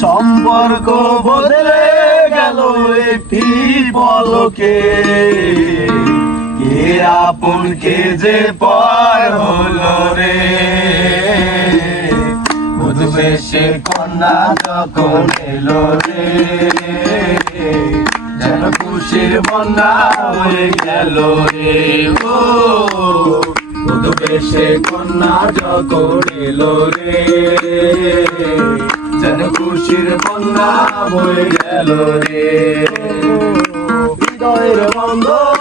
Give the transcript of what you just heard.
সম্পর্ক বদলে গেল একটি পলকে, কে আপন কে যে পর হলো রে। বধূ বেশে কন্যা যখন এলো রে, যেন খুশির বন্যা হয়ে গেল রে। ও বধূ বেশে কন্যা যখন এলো রে, যেন খুশির বন্যা হয়ে গেল রে। হৃদয়ের বন্ধন